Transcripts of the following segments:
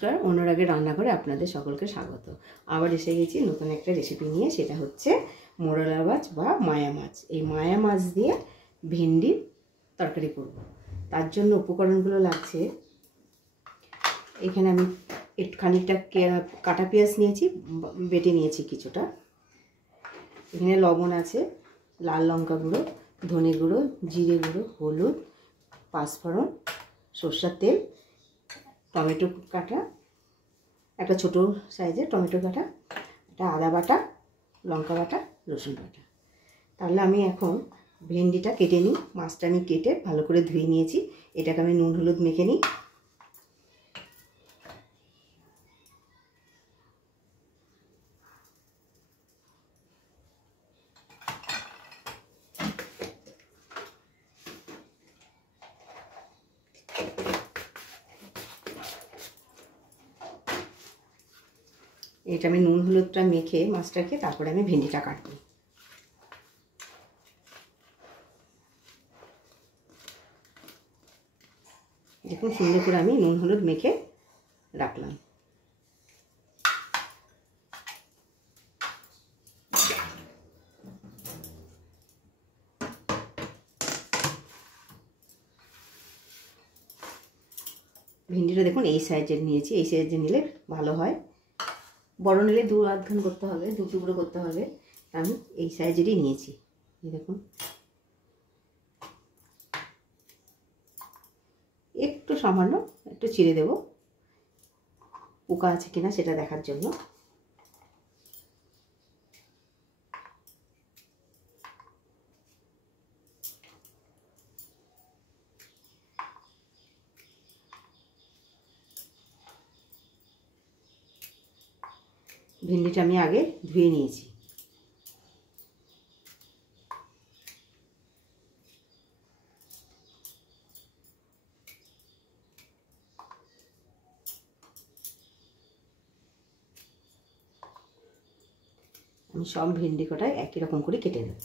নমস্কার, অনুরাগের রান্নাঘরে আপনাদের সকলকে স্বাগত। আবার এসে গেছি নতুন একটা রেসিপি নিয়ে। সেটা হচ্ছে মোরলা মাছ বা মায়া মাছ। এই মায়া মাছ দিয়ে ভেন্ডির তরকারি করব। তার জন্য উপকরণগুলো লাগছে, এখানে আমি একটু খানিকটা কাটা পেঁয়াজ নিয়েছি, বেটে নিয়েছি কিছুটা। এখানে লবণ আছে, লাল লঙ্কা গুঁড়ো, ধনে গুঁড়ো, জিরে গুঁড়ো, হলুদ, পাঁচফোড়ন, সরষের তেল, টমেটো কাটা, একটা ছোটো সাইজের টমেটো কাটা, একটা আদা বাটা, লঙ্কা বাটা, রসুন বাটা। তাহলে আমি এখন ভেন্ডিটা কেটে নিই। মাছটা আমি কেটে ভালো করে ধুয়ে নিয়েছি। এটাকে আমি নুন হলুদ মেখে নিই। এটা আমি নুন হলুদটা মেখে মাছটাকে তারপরে আমি ভেন্ডিটা কাটবো। দেখুন সুন্দর করে আমি নুন হলুদ মেখে রাখলাম। ভেন্ডিটা দেখুন এই সাইজের নিয়েছি। এই সাইজের নিলে ভালো হয়, বড় নিলে দু আধখান করতে হবে, দু টুকরো করতে হবে। আমি এই সাইজেরই নিয়েছি। দেখুন একটু সামান্য একটু চিড়ে দেব, পোকা আছে কিনা সেটা দেখার জন্য। ভেন্ডিটা আমি আগে ধুয়ে নিয়েছি। আমি সব ভেন্ডি কটায় একই রকম করে কেটে নেব।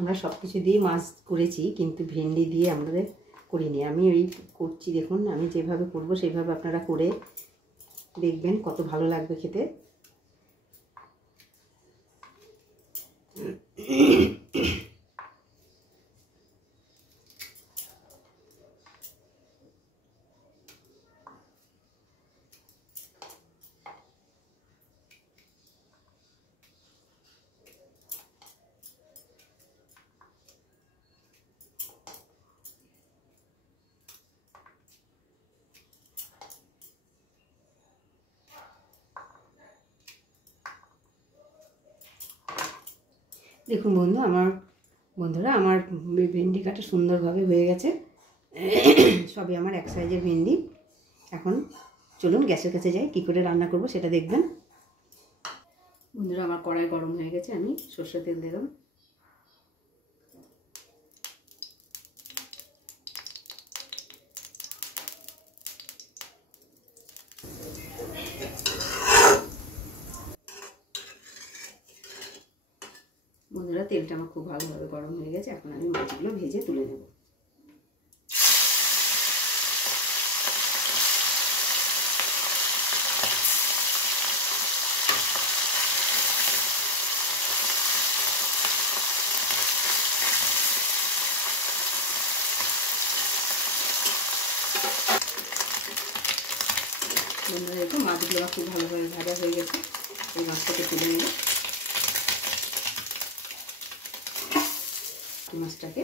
আমরা সব কিছু দিয়ে মাছ করেছি, কিন্তু ভেন্ডি দিয়ে আমাদের করিনি। আমি ওই করছি, দেখুন আমি যেভাবে করব সেইভাবে আপনারা করে দেখবেন, কত ভালো লাগবে খেতে। দেখুন বন্ধুরা আমার ভেন্ডি কাটা সুন্দরভাবে হয়ে গেছে। সবই আমার এক সাইজের ভেন্ডি। এখন চলুন গ্যাসের কাছে যাই, কী করে রান্না করব সেটা দেখবেন। বন্ধুরা আমার কড়াই গরম হয়ে গেছে, আমি সরষের তেল দিলাম। বন্ধুরা তেলটা আমার খুব ভালোভাবে গরম হয়ে গেছে। এখন আমি মাছগুলো ভেজে তুলে নেব। বন্ধুরা দেখুন মাছগুলো খুব ভালোভাবে ভাজা হয়ে গেছে। এই মাছটাকে তুলে নেব। মাছটাকে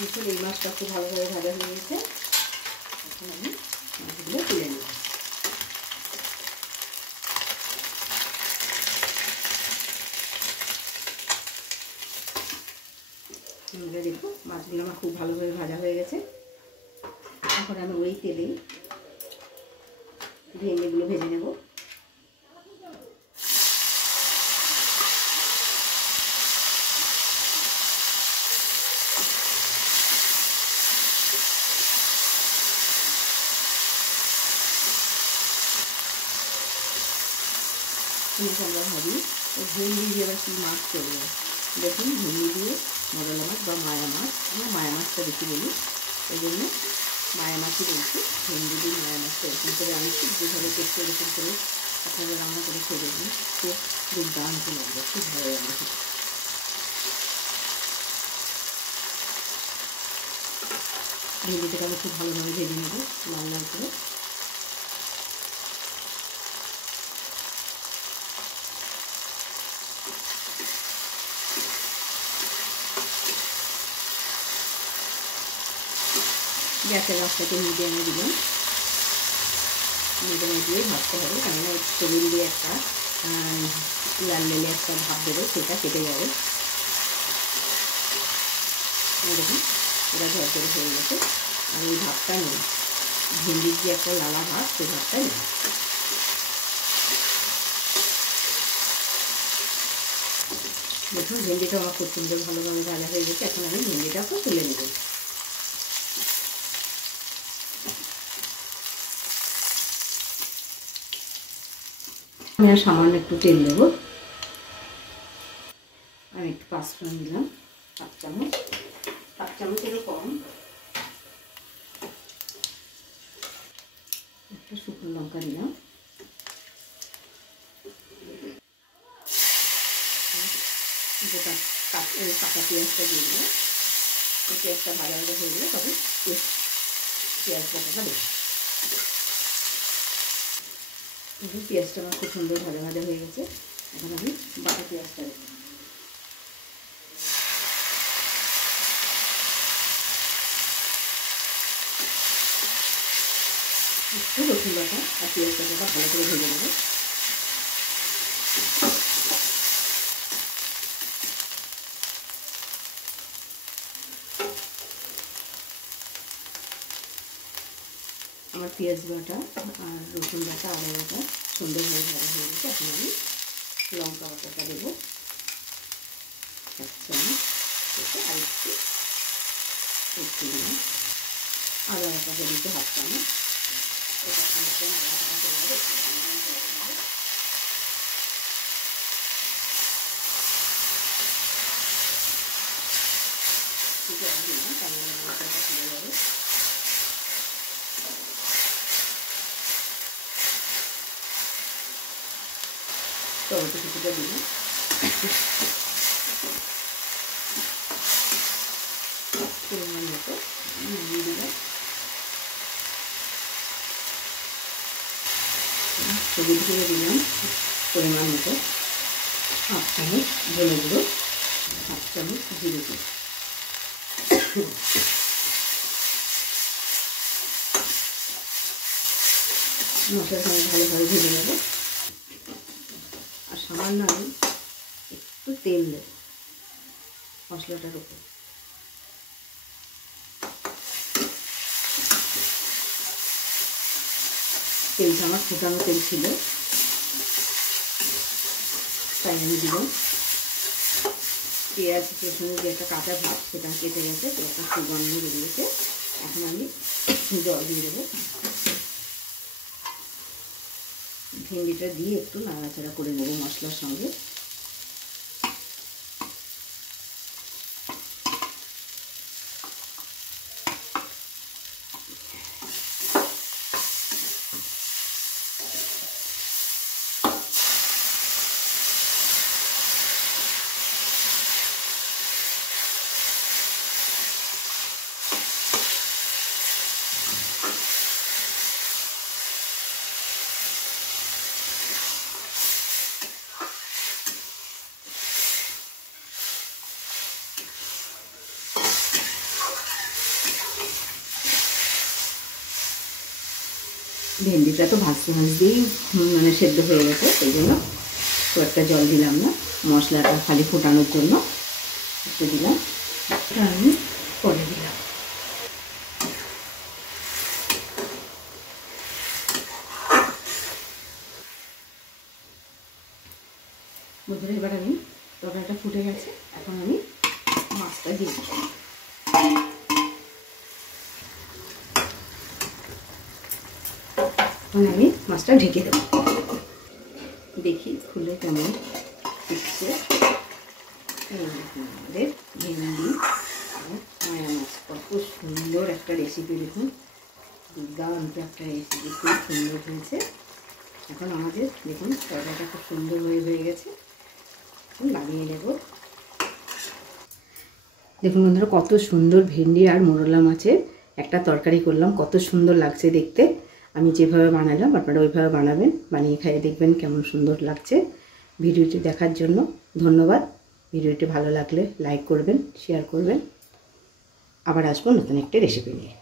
দেখুন এই মাছটা খুব ভালোভাবে ভাজা হয়ে গেছে। এখন আমি মাছগুলো তুলে নেব। দেখুন মাছগুলো আমার খুব ভালোভাবে ভাজা হয়ে গেছে। এখন আমি ওই তেলেই ভেন্ডিগুলো ভেজে নেব। আমরা ভাবি ভেন্ডি দিয়ে আবার কি মাছ করবো। দেখুন ভেন্ডি দিয়ে মরলা মাছ বা মায়া মাছ, আমরা মায়া মাছটা বেশি বলি, ওই জন্য মায়া মাছই বলছি। ভেন্ডি দিয়ে মায়া মাছটা এরকম করে আমি খুব যেভাবে করতে এরকম করে আপনারা রান্না করে খেয়ে দেখবেন, খুব দুর্দান্ত লাগবে, খুব ভালো লাগবে। ভেন্ডিটাকে আমি খুব ভালোভাবে ভেজে নেব লাল লাল করে। গ্যাসের রাস্তাকে মিডিয়ামে দিলাম, মিডিয়ামে দিয়ে ভাজতে হবে, কেননা শরীর দিয়ে একটা লাল লালে একটা ভাব দেবে, সেটা কেটে যাবে। এরকম এটা ঝরঝরে হয়ে গেছে। আর এই ভাবটা নেই, ভেন্ডির যে একটা লালা ভাব, সেই ভাবটা নেই। দেখুন ভেন্ডিটা আমার খুব সুন্দর ভালোভাবে ভাজা হয়ে গেছে। এখন আমি ভেন্ডিটাকে তুলে নেব। আমি আর সামান্য একটু তেল দেবো। আমি একটু পাঁচফোড়ন দিলাম, হাফ চামচ, হাফ চামচেরও কম। একটা শুকনো লঙ্কা দিলাম, গোটা কাঁচা পেঁয়াজটা দিয়ে দিলাম। পেঁয়াজটা ভাজা ভাজা হয়ে গেলে তখন পেঁয়াজ বাটাটা দেবো। দেখুন পেঁয়াজটা আমার খুব সুন্দর ভাজা ভাজা হয়ে গেছে। এখন আমি বাটা পেঁয়াজটা দেবো। একটু রসুন বাটা আর পেঁয়াজ বাটাটা ভালো করে ভেজে নেবো। আমার পেঁয়াজ বাটা আর রসুন বাটা আদা বাটা সুন্দরভাবে ভাজা হয়ে গেছে। এখন আমি লঙ্কা বাটাটা দেবো এক চামচ, আর একটু দিলাম আদা বাটাটা দিতে হাফ চামচ। এটা দিলাম, তাহলে মশলাটা চলে যাবে। টমেটো কিছুটা দিলাম, পরিমাণ মতো দিয়ে দিলাম, হলুদ গুঁড়ো দিলাম পরিমাণ মতো, হাফ চামচ ধনে গুঁড়ো, হাফ চামচ জিরে গুঁড়ো। মশলার সঙ্গে ভালোভাবে ভেজে নেব। আর সামান্য আমি একটু তেল দেব মশলাটার উপর। তেলটা আমার ফুটানো তেল ছিল, তাই আমি দিলাম। পেঁয়াজ রসুনের যে একটা কাঁচা ভাব সেটা কেটে গেছে, একটা সুগন্ধ বেরিয়েছে। এখন আমি জল দিয়ে দেবো। ভেন্ডিটা দিয়ে একটু নাড়াচাড়া করে নেবো মশলার সঙ্গে। ভেন্ডিটা তো ভাজতে ভাজতেই মানে সেদ্ধ হয়ে গেছে, সেই জন্য খুব একটা জল দিলাম না, মশলাটা খালি ফোটানোর জন্য একটু দিলাম, আমি পরে দিলাম। বন্ধুরা এবার আমি তরকারিটা ফুটে গেছে, এখন আমি মাছটা দিয়ে দেবো। এখন আমি মাছটা ঢেকে দেবো, দেখি খুলে কেমন ফুটছে। আমাদের ভেন্ডি মায়া মাছ, কত সুন্দর একটা রেসিপি, দেখুন দুর্দান্ত একটা রেসিপি, খুব সুন্দর হয়েছে। এখন আমাদের দেখুন তরকারিটা খুব সুন্দর হয়ে গেছে, নামিয়ে নেব। দেখুন বন্ধুরা কত সুন্দর ভেন্ডি আর মোরলা মাছের একটা তরকারি করলাম, কত সুন্দর লাগছে দেখতে। আমি যেভাবে বানালাম আপনারা ওইভাবে বানাবেন, বানিয়ে খাইয়ে দেখবেন কেমন সুন্দর লাগছে। ভিডিওটি দেখার জন্য ধন্যবাদ। ভিডিওটি ভালো লাগলে লাইক করবেন, শেয়ার করবেন। আবার আসবো নতুন একটা রেসিপি নিয়ে।